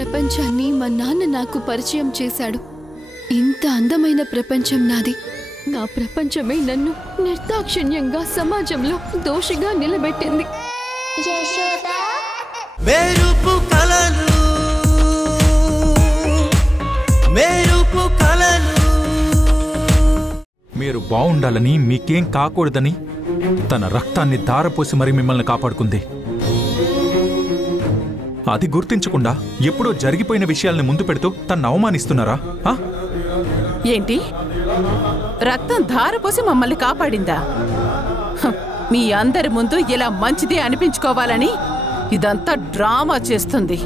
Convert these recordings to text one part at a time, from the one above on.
ప్రపంచాన్ని మా నాన్న నాకు పరిచయం చేశాడు. ఇంత అందమైన ప్రపంచం నాది. నా ప్రపంచమే నన్ను నిర్దాక్షిణ్యంగా సమాజంలో దోషిగా నిలబెట్టింది. మీరు బాగుండాలని, మీకేం కాకూడదని తన రక్తాన్ని ధారపోసి మరి మిమ్మల్ని కాపాడుకుంది. అది గుర్తించకుండా ఎప్పుడో జరిగిపోయిన విషయాల్ని ముందు పెడుతూ తను అవమానిస్తున్నారా? ఏంటి, రక్తం ధారపోసి మమ్మల్ని కాపాడిందా? మీ అందరి ముందు ఇలా మంచిదే అనిపించుకోవాలని ఇదంతా డ్రామా చేస్తుంది.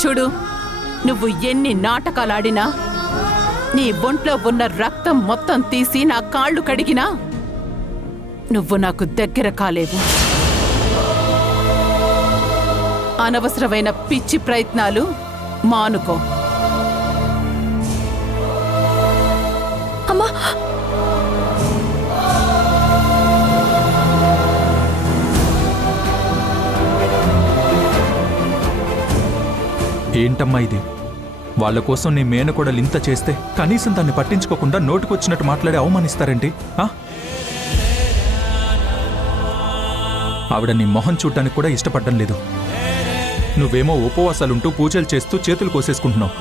చూడు, నువ్వు ఎన్ని నాటకాలాడినా, నీ ఒంట్లో ఉన్న రక్తం మొత్తం తీసి నా కాళ్ళు కడిగినా నువ్వు నాకు దగ్గర కాలేవు. అనవసరమైన పిచ్చి ప్రయత్నాలు మానుకో. అమ్మా, ఏంటమ్మా ఇది? వాళ్ళ కోసం నీ మేనకోడలు ఇంత చేస్తే కనీసం దాన్ని పట్టించుకోకుండా నోటుకొచ్చినట్టు మాట్లాడి అవమానిస్తారేంటి? ఆవిడ నీ మొహం చూడ్డానికి కూడా ఇష్టపడడం లేదు. నువ్వేమో ఉపవాసాలుంటూ పూజలు చేస్తూ చేతులు కోసేసుకుంటున్నావు.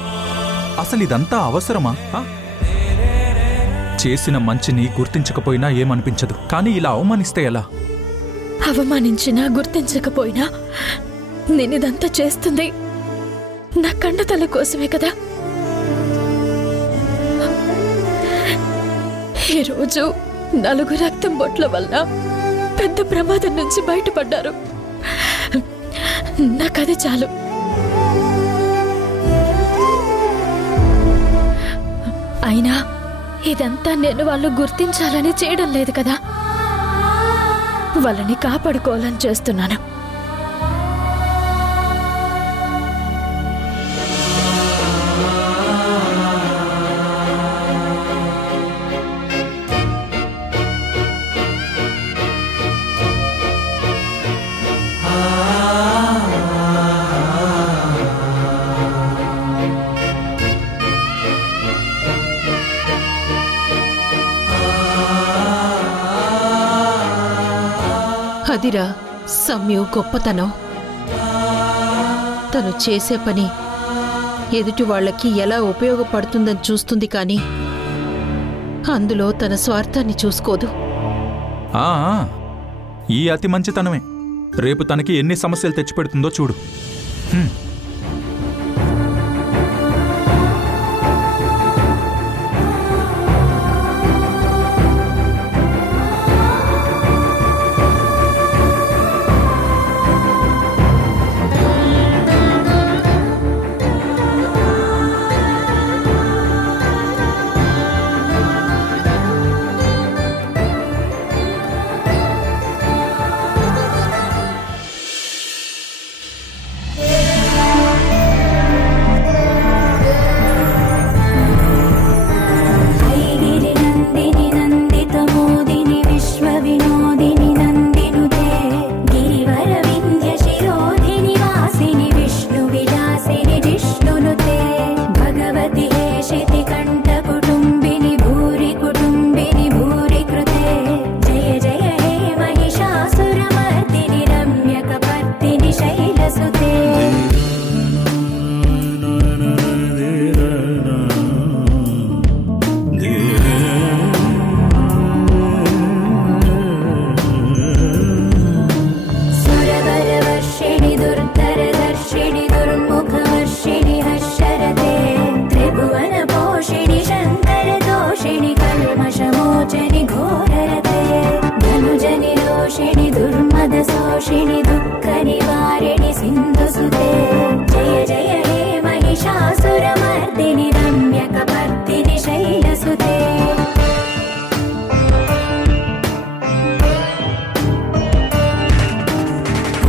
అసలు ఇదంతా అవసరమా? చేసిన మంచిని గుర్తించకపోయినా ఏమనిపించదు, కానీ ఇలా అవమానిస్తే ఎలా? అవమానించినా గుర్తించకపోయినా నేనిదంతా చేస్తుంది నా కండతల కోసమే కదా. ఈరోజు 4 రక్తం బొట్ల వల్ల పెద్ద ప్రమాదం నుంచి బయటపడ్డారు. నాకది చాలు. అయినా ఇదంతా నేను వాళ్ళు గుర్తించాలని చేయడం లేదు కదా. వాళ్ళని కాపాడుకోవాలని చేస్తున్నాను. అదిరా సమ్యు గొప్పతనం. తను చేసే పని ఎదుటి వాళ్ళకి ఎలా ఉపయోగపడుతుందని చూస్తుంది, కానీ అందులో తన స్వార్థాన్ని చూసుకోదు. ఈ అతి మంచితనమే రేపు తనకి ఎన్ని సమస్యలు తెచ్చిపెడుతుందో చూడు. दुर्मदशोषिणि दुःखनिवारिणि सिन्धुसुते जय जय हे महिषासुरमर्दिनि रम्यकपर्दिनि शैलसुते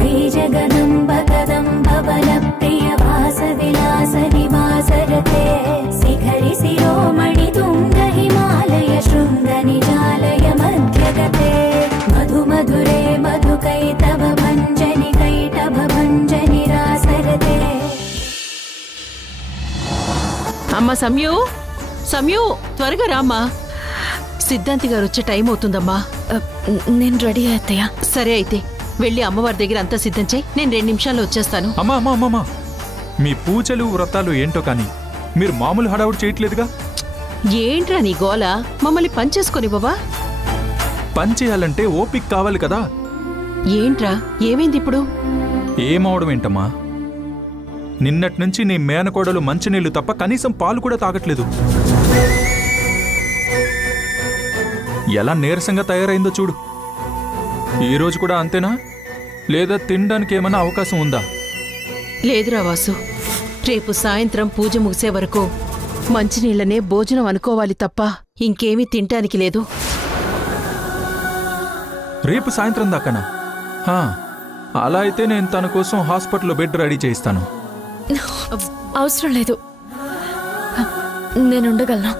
हे जगदम्ब कदम्ब बलप्रिय वासविलासनिवासरते शिखरि शिरोमणि तुङ्ग हिमालय शृङ्गनिजालय मध्यगते मधु मधुरे मधुकैतव भञ्जनि कैटभ भञ्जनि అమ్మా సమయు, సమయు త్వరగా రామ్మా. సిద్ధాంతి గారు వచ్చే టైం అవుతుందమ్మా. నేను రెడీ అత్తయ్య. సరే అయితే వెళ్ళి అమ్మవారి దగ్గర అంతా సిద్ధం చేయి. నేను 2 నిమిషాల్లో వచ్చేస్తాను. అమ్మా అమ్మా అమ్మా, మీ పూజలు వ్రతాలు ఏంటో కానీ మీరు మామూలు హడావుడు చేయట్లేదుగా. ఏంట్రా నీ గోల? మమ్మల్ని పనిచేసుకొనివ్వవా? పని చేయాలంటే ఓపిక కావాలి కదా. ఏంట్రా ఏమైంది ఇప్పుడు? ఏమవడం ఏంటమ్మా, నిన్నటి నుంచి నీ మేనకోడలు మంచినీళ్లు తప్ప కనీసం పాలు కూడా తాగట్లేదు. ఎలా నీరసంగా తయారైందో చూడు. ఈరోజు కూడా అంతేనా, లేదా తినడానికి ఏమైనా అవకాశం ఉందా? లేదురా వాసు, రేపు సాయంత్రం పూజ ముగిసే వరకు మంచినీళ్లనే భోజనం అనుకోవాలి తప్ప ఇంకేమీ తినటానికి లేదు. రేపు సాయంత్రం దాకానా? అలా అయితే నేను తన కోసం హాస్పిటల్లో బెడ్ రెడీ చేయిస్తాను. అవసరం లేదు, నేను ఉండగలను.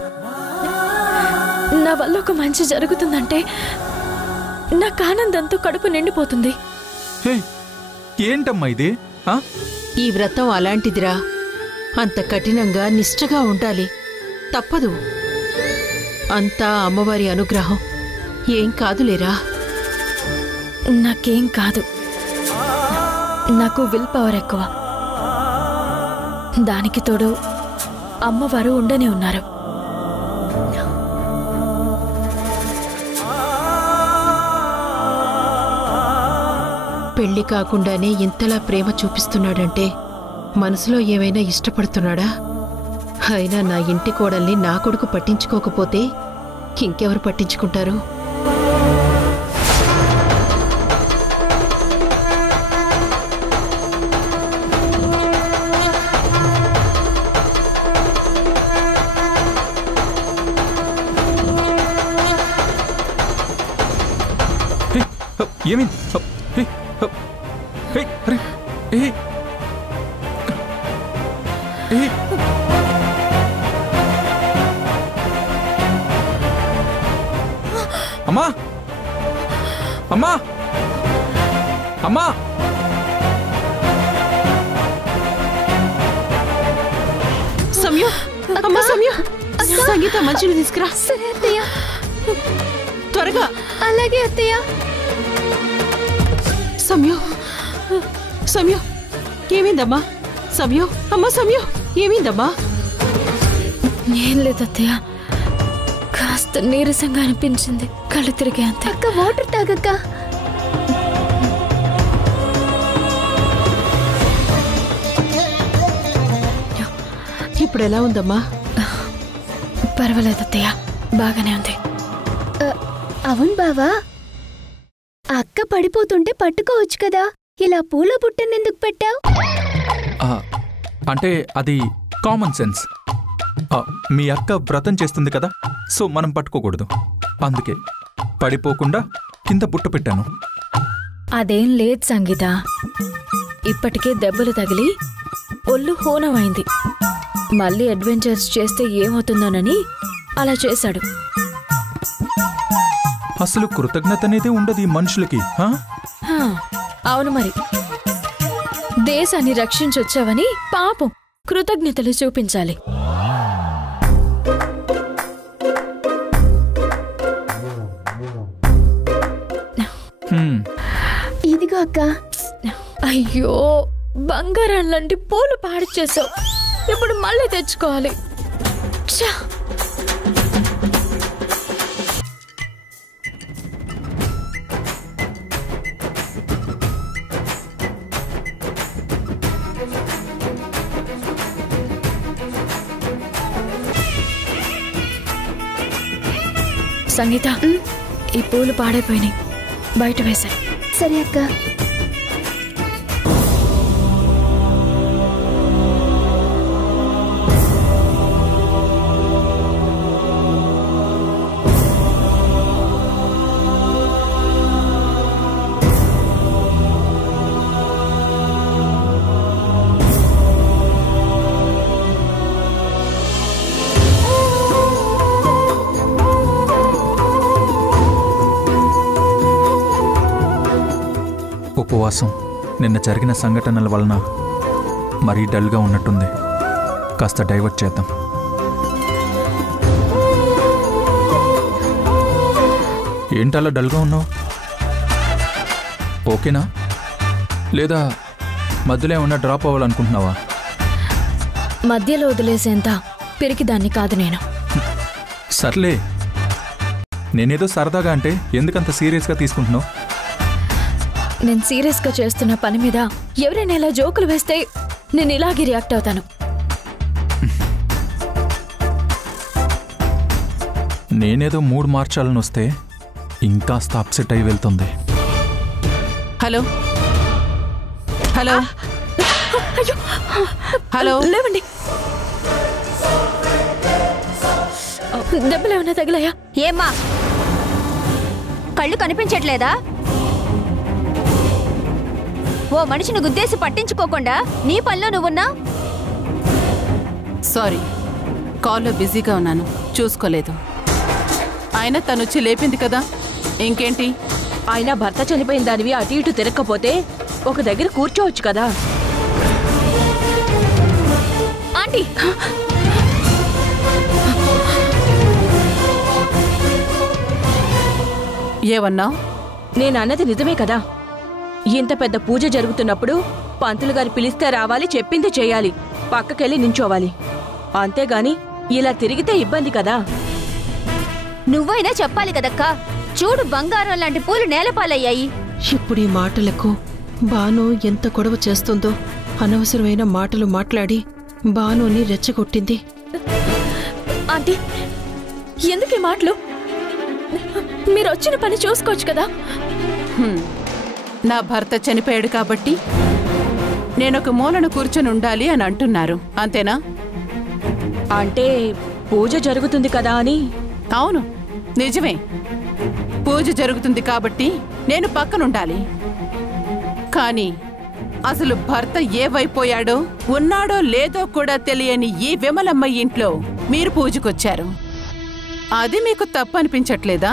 నా వల్ల ఒక మంచి జరుగుతుందంటే నాకు ఆనందంతో కడుపు నిండిపోతుంది. ఏంటమ్మా ఇది? ఈ వ్రతం అలాంటిదిరా. అంత కఠినంగా నిష్ఠగా ఉండాలి. తప్పదు. అంతా అమ్మవారి అనుగ్రహం. ఏం కాదులేరా. నాకేం కాదు, నాకు విల్ పవర్ ఎక్కువ. దానికి తోడు అమ్మవారు ఉండనే ఉన్నారు. పెళ్లి కాకుండానే ఇంతలా ప్రేమ చూపిస్తున్నాడంటే మనసులో ఏమైనా ఇష్టపడుతున్నాడా? అయినా నా ఇంటి కోడల్ని నా కొడుకు పట్టించుకోకపోతే ఇంకెవరు పట్టించుకుంటారు? ఏమి అమ్మా అమ్మా అమ్మా, సమయ, అమ్మా సమయ, సంగీత మంచిని తీసుకురా. సరే అత్తయ్య. త్వరగా. అలాగే అత్తయ్య. సమయ, సమయ, ఏమైందమ్మా? సమయ, అమ్మా సమయ, ఏమైందమ్మా? ఏం లేదు అత్తయ్య, కాస్త నీరసంగా అనిపించింది, కళ్ళు తిరిగే అంతే. అక్క వాటర్ తాగక్క. ఇప్పుడు ఎలా ఉందమ్మా? పర్వాలేదు అత్తయ్య, బాగానే ఉంది. అవును బావా, అక్క పడిపోతుంటే పట్టుకోవచ్చు కదా, ఇలా పూల బుట్టనెందుకు పెట్టావు? అంటే అది కామన్ సెన్స్. మీ అక్క వ్రతం చేస్తుంది కదా, సో మనం పట్టుకోకూడదు. అందుకే పడిపోకుండా కింద బుట్ట పెట్టాను. అదేం లేదు సంగీత, ఇప్పటికే దెబ్బలు తగిలి ఒళ్ళు హోనమైంది. మళ్ళీ అడ్వెంచర్స్ చేస్తే ఏమవుతుందోనని అలా చేశాడు. అసలు కృతజ్ఞత అనేది ఉండదు ఈ మనుషులకి. అవును మరి, దేశాన్ని రక్షించొచ్చావని పాపం కృతజ్ఞతలు చూపించాలి. ఇదిగో అక్క. అయ్యో, బంగారం లాంటి పూలు పాడు చేసావు, ఇప్పుడు మళ్ళీ తెచ్చుకోవాలి. సంగీత, ఈ పూలు పాడైపోయినాయి, బయట వేశాను. సరే అక్క. ఉపవాసం నిన్న జరిగిన సంఘటనల వలన మరీ డల్గా ఉన్నట్టుంది. కాస్త డైవర్ట్ చేద్దాం. ఏంటలా డల్గా ఉన్నావు? ఓకేనా? లేదా మధ్యలో ఏమన్నా డ్రాప్ అవ్వాలనుకుంటున్నావా? మధ్యలో వదిలేసేంత పిరికిదాన్ని కాదు నేను. సర్లే, నేనేదో సరదాగా అంటే ఎందుకంత సీరియస్గా తీసుకుంటున్నావు? నేను సీరియస్గా చేస్తున్న పని మీద ఎవరైనా ఇలా జోకులు వేస్తే నేను ఇలాగే రియాక్ట్ అవుతాను. నేనేదో మూడ్ మార్చాలని వస్తే ఇంకాస్త అప్సెట్ అయి వెళ్తుంది. హలో హలో హలో, లేవండి. దెబ్బలు ఏమైనా తగిలాయా? ఏమ్మా కళ్ళు కనిపించట్లేదా? ఓ మనిషిని గుద్దేసి పట్టించుకోకుండా నీ పనిలో నువ్వున్నా? సారీ, కాల్లో బిజీగా ఉన్నాను, చూసుకోలేదు. అయినా తనొచ్చి లేపింది కదా, ఇంకేంటి? ఆయన భర్త చనిపోయిన దానివి అటు ఇటు తిరగకపోతే ఒక దగ్గర కూర్చోవచ్చు కదా. ఆంటీ, ఏమన్నావు? నేను అన్నది నిజమే కదా. ఇంత పెద్ద పూజ జరుగుతున్నప్పుడు పంతులు గారు పిలిస్తే రావాలి, చెప్పింది చేయాలి, పక్కకెళ్ళి నించోవాలి. అంతేగాని ఇలా తిరిగితే ఇబ్బంది కదా. నువ్వైనా చెప్పాలి కదక్కా. చూడు, బంగారం లాంటి పూలు నేలపాలయ్యాయి. ఇప్పుడు ఈ మాటలకు బాను ఎంత గొడవ చేస్తుందో. అనవసరమైన మాటలు మాట్లాడి బానుని రెచ్చగొట్టింది. ఆంటీ, ఎందుకు ఈ మాటలు? మీరు వచ్చిన పని చూసుకోవచ్చు కదా. నా భర్త చనిపోయాడు కాబట్టి నేనొక మూలను కూర్చొని ఉండాలి అని అంటున్నారు, అంతేనా? అంటే పూజ జరుగుతుంది కదా అని. అవును, నిజమే. పూజ జరుగుతుంది కాబట్టి నేను పక్కనుండాలి. కానీ అసలు భర్త ఏవైపోయాడో, ఉన్నాడో లేదో కూడా తెలియని ఈ విమలమ్మ ఇంట్లో మీరు పూజకొచ్చారు. అది మీకు తప్పు అనిపించట్లేదా?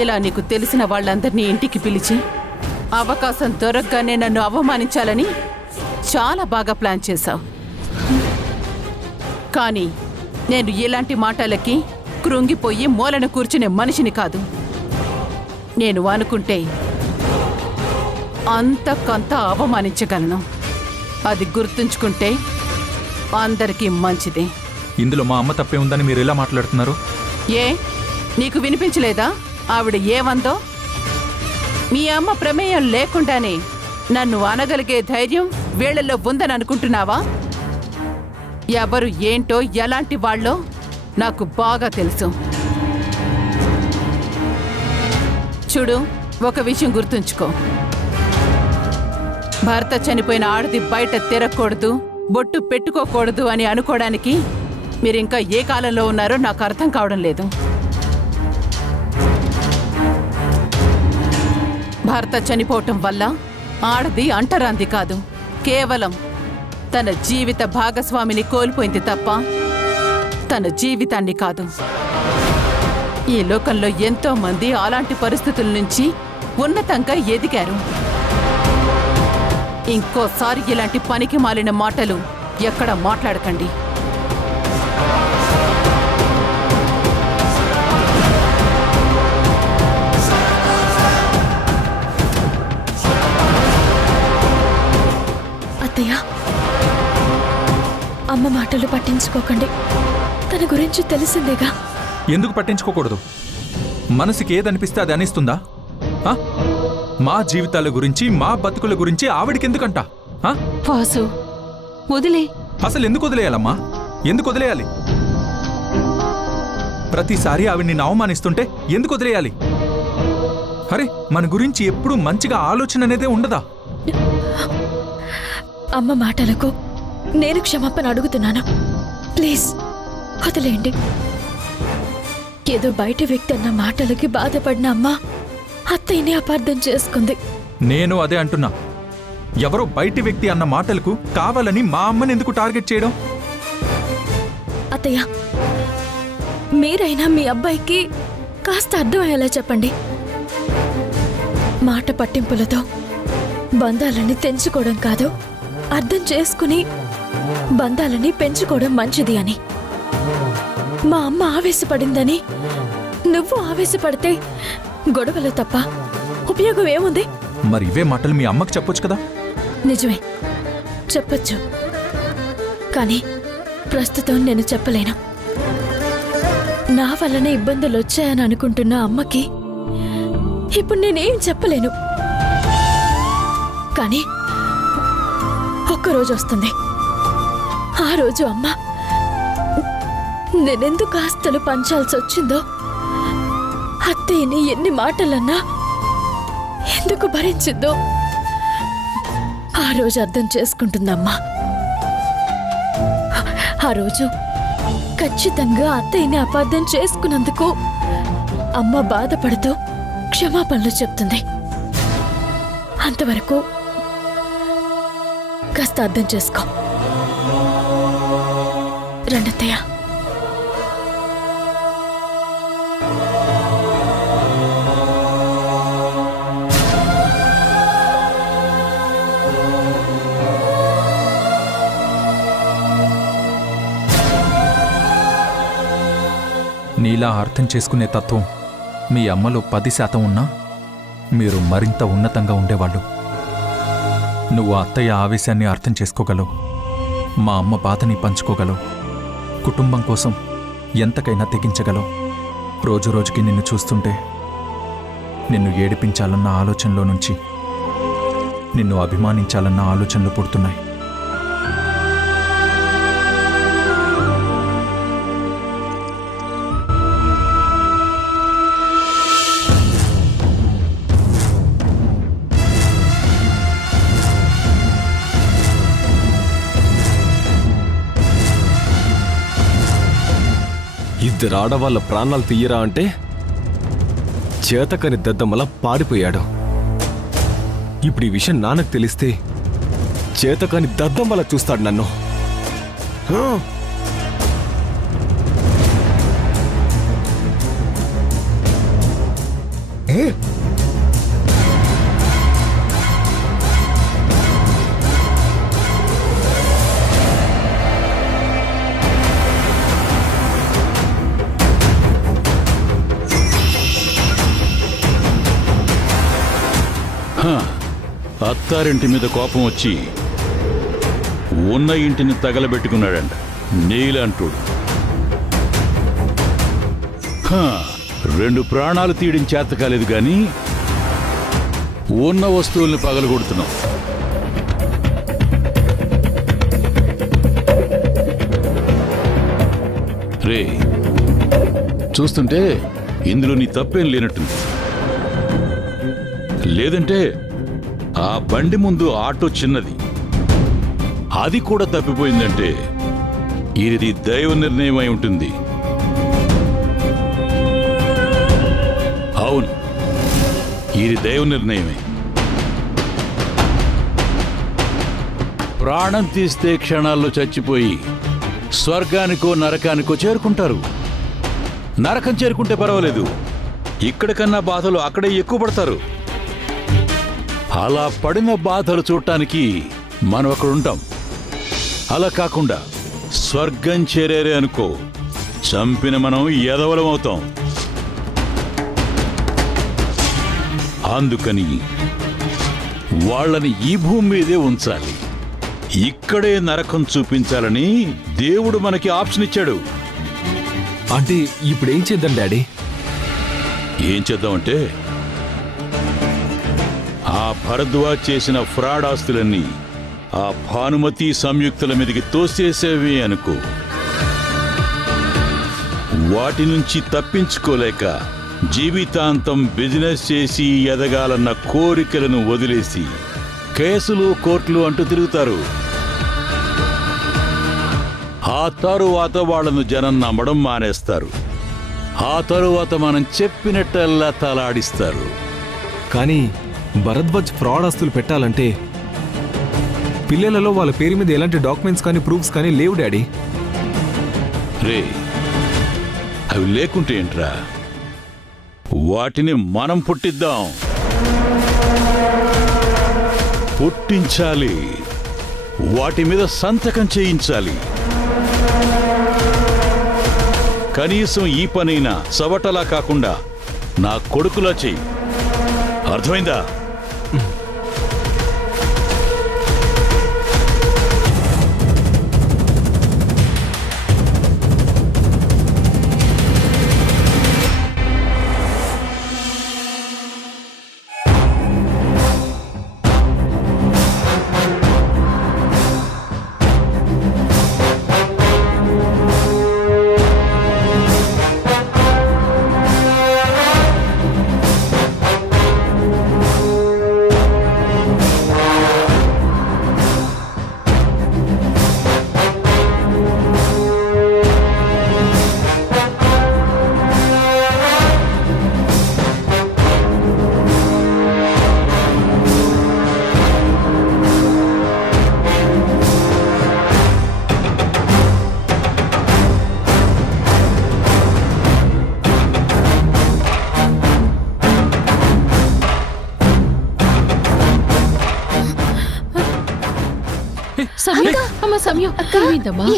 ఇలా నీకు తెలిసిన వాళ్ళందరినీ ఇంటికి పిలిచి అవకాశం దొరకగానే నన్ను అవమానించాలని చాలా బాగా ప్లాన్ చేశావు. కానీ నేను ఇలాంటి మాటలకి కృంగిపోయి మూలన కూర్చునే మనిషిని కాదు. నేను అనుకుంటే అంతకంత అవమానించగలను. అది గుర్తుంచుకుంటే అందరికీ మంచిదే. ఇందులో మా అమ్మ తప్పే ఉందని మీరు ఎలా మాట్లాడుతున్నారు? ఏ, నీకు వినిపించలేదా ఆవిడ ఏమందో? మీ అమ్మ ప్రమేయం లేకుండానే నన్ను అనగలిగే ధైర్యం వీళ్లలో ఉందని అనుకుంటున్నావా? ఎవరు ఏంటో ఎలాంటి వాళ్ళో నాకు బాగా తెలుసు. చూడు, ఒక విషయం గుర్తుంచుకో. భర్త చనిపోయిన ఆడది బయట తిరగకూడదు, బొట్టు పెట్టుకోకూడదు అని అనుకోవడానికి మీరింకా ఏ కాలంలో ఉన్నారో నాకు అర్థం కావడం లేదు. భర్త చనిపోవటం వల్ల ఆడది అంటరాంది కాదు, కేవలం తన జీవిత భాగస్వామిని కోల్పోయింది తప్ప తన జీవితాన్ని కాదు. ఈ లోకంలో ఎంతో మంది అలాంటి పరిస్థితుల నుంచి ఉన్నతంగా ఎదిగారు. ఇంకోసారి ఇలాంటి పనికి మాలిన మాటలు ఎక్కడ మాట్లాడకండి. అత్తయ్య, అమ్మ మాటలు పట్టించుకోకండి. తన గురించి తెలిసిందేగా. ఎందుకు పట్టించుకోకూడదు? మనసుకి ఏదనిపిస్తే అది అనిస్తుందా? మా జీవితాల గురించి, మా బతుకుల గురించి ఆవిడికెందుకంట? వాసు, వదిలే. అసలు ఎందుకు వదిలేయాలమ్మా? ఎందుకు వదిలేయాలి? ప్రతిసారి ఆవిడ్ని అవమానిస్తుంటే ఎందుకు వదిలేయాలి? అరే, మన గురించి ఎప్పుడూ మంచిగా ఆలోచన అనేదే ఉండదా? అమ్మ మాటలకు నేను క్షమాపణ అడుగుతున్నాను. ప్లీజ్ వదిలేయండి. ఏదో బయట వ్యక్తి అన్న మాటలకి బాధపడిన అమ్మ అత్తయ్యని అపార్థం చేసుకుంది. నేను అదే అంటున్నా. ఎవరో బయటి వ్యక్తి అన్న మాటలకు కావాలని మా అమ్మని ఎందుకు టార్గెట్ చేయడం? అత్తయ్య, మీరైనా మీ అబ్బాయికి కాస్త అర్థమయ్యేలా చెప్పండి. మాట పట్టింపులతో బంధాలని తెంచుకోవడం కాదు, అర్థం చేసుకుని బంధాలని పెంచుకోవడం మంచిది అని. మా అమ్మ ఆవేశపడిందని నువ్వు ఆవేశపడితే గొడవలు తప్ప ఉపయోగం ఏముంది? మరి ఇవే మాటలు మీ అమ్మకి చెప్పొచ్చు కదా. నిజమే, చెప్పచ్చు. కానీ ప్రస్తుతం నేను చెప్పలేను. నా వల్లనే ఇబ్బందులు వచ్చాయని అనుకుంటున్న అమ్మకి ఇప్పుడు నేనేం చెప్పలేను. కానీ ఒక్కరోజు వస్తుంది. ఆ రోజు అమ్మ నేనెందుకు ఆస్తులు పంచాల్సి వచ్చిందో, అత్తయ్యని ఎన్ని మాటలన్నా ఎందుకు భరించిందో ఆ రోజు అర్థం చేసుకుంటుందమ్మా. ఆ రోజు ఖచ్చితంగా అత్తయ్యని అపార్థం చేసుకున్నందుకు అమ్మ బాధపడుతూ క్షమాపణలు చెప్తుంది. అంతవరకు కాస్త అర్థం చేసుకో. రండత్తయ్య. నీలా అర్థం చేసుకునే తత్వం మీ అమ్మలో 10% ఉన్నా మీరు మరింత ఉన్నతంగా ఉండేవాళ్ళు. నువ్వు అత్తయ్య ఆవేశాన్ని అర్థం చేసుకోగలవు, మా అమ్మ బాధని పంచుకోగలవు, కుటుంబం కోసం ఎంతకైనా తెగించగలవు. రోజురోజుకి నిన్ను చూస్తుంటే నిన్ను ఏడిపించాలన్న ఆలోచనలో నుంచి నిన్ను అభిమానించాలన్న ఆలోచనలు పుడుతున్నాయి. ఇద్దరు ఆడవాళ్ళ ప్రాణాలు తీయరా అంటే చేతకని దద్దమ్మలా పారిపోయాడు. ఇప్పుడు ఈ విషయం నాన్నకు తెలిస్తే చేతకని దద్దమ్మలా చూస్తాడు నన్ను. అత్తారింటి మీద కోపం వచ్చి ఉన్న ఇంటిని తగలబెట్టుకున్నాడంట నీలాంటోడు. 2 ప్రాణాలు తీయడం చేత కాలేదు గాని ఉన్న వస్తువుల్ని పగలగొడుతున్నాం. రే, చూస్తుంటే ఇందులో నీ తప్పేం లేనట్టుంది. లేదంటే ఆ బండి ముందు ఆటో చిన్నది, అది కూడా తప్పిపోయిందంటే ఇది దైవ నిర్ణయం అయి ఉంటుంది. అవును, ఇది దైవ నిర్ణయమే. ప్రాణం తీస్తే క్షణాల్లో చచ్చిపోయి స్వర్గానికో నరకానికో చేరుకుంటారు. నరకం చేరుకుంటే పర్వాలేదు, ఇక్కడ కన్నా బాధలు అక్కడే ఎక్కువ పడతారు. అలా పడిన బాధలు చూడటానికి మనం అక్కడుంటాం. అలా కాకుండా స్వర్గం చేరేరే అనుకో, చంపిన మనం ఎదవలం అవుతాం. అందుకని వాళ్ళని ఈ భూమి మీదే ఉంచాలి, ఇక్కడే నరకం చూపించాలని దేవుడు మనకి ఆప్షన్ ఇచ్చాడు. అంటే ఇప్పుడేం చేద్దాం డాడీ? ఏం చేద్దామంటే ఆ భరద్వాజ్ చేసిన ఫ్రాడ్ ఆస్తులన్నీ ఆ భానుమతి సంయుక్తుల మీదకి తోసేసేవి అనుకో. వాటి నుంచి తప్పించుకోలేక జీవితాంతం బిజినెస్ చేసి ఎదగాలన్న కోరికలను వదిలేసి కేసులు కోర్టులు అంటూ తిరుగుతారు. ఆ తరువాత వాళ్లను జనం నమ్మడం మానేస్తారు. ఆ తరువాత మనం చెప్పినట్టల్లా తలాడిస్తారు. కానీ భరద్వాజ్ ఫ్రాడ్ ఆస్తులు పెట్టాలంటే పిల్లలలో వాళ్ళ పేరు మీద ఎలాంటి డాక్యుమెంట్స్ కానీ ప్రూఫ్స్ కానీ లేవు డాడీ. రే, అవి లేకుంటే ఏంట్రా? వాటిని మనం పుట్టిద్దాం, పుట్టించాలి, వాటి మీద సంతకం చేయించాలి. కనీసం ఈ పనైనా సవటలా కాకుండా నా కొడుకులా చెయ్యి. అర్థమైందా?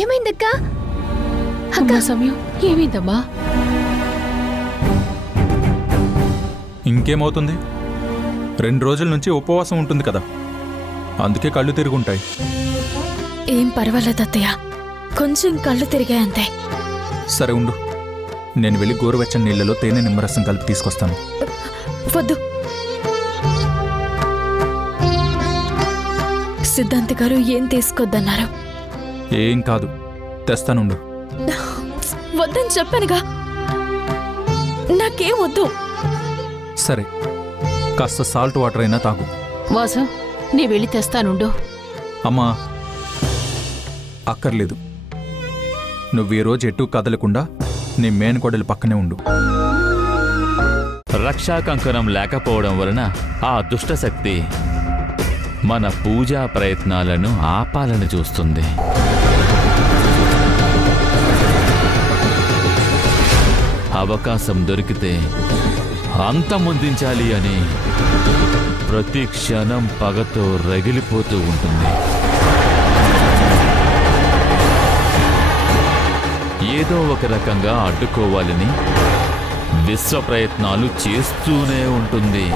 ఏమైందక్కా? సమయం ఏమైందమ్మా? ఇంకేమవుతుంది? 2 రోజుల నుంచి ఉపవాసం ఉంటుంది కదా, అందుకే కళ్ళు తిరుగుంటాయి. ఏం పర్వాలేదు అత్తయ్య, కొంచెం కళ్ళు తిరిగాయంతే. సరే ఉండు, నేను వెళ్ళి గోరువెచ్చని నీళ్లలో తేనె నిమ్మరసం కలిపి తీసుకొస్తాను. వద్దు, సిద్ధాంతి గారు ఏం తీసుకొద్దన్నారు. ఏం కాదు, తెస్తానుండు. వద్దని చెప్పానుగా, నాకేం వద్దు. సరే, కాస్త సాల్ట్ వాటర్ అయినా తాగు. వాసు, నీ వెళ్ళి తెస్తానుండు. అమ్మా, అక్కర్లేదు. నువ్వు ఈ రోజు ఎటు కదలకుండా నీ మేనకోడలి పక్కనే ఉండు. రక్షా కంకణం లేకపోవడం వలన ఆ దుష్టశక్తి మన పూజా ప్రయత్నాలను ఆపాలని చూస్తుంది. అవకాశం దొరికితే అంతమొందించాలి అని ప్రతి క్షణం పగతో రగిలిపోతూ ఉంటుంది. ఏదో ఒక రకంగా అడ్డుకోవాలని విశ్వ ప్రయత్నాలు చేస్తూనే ఉంటుంది.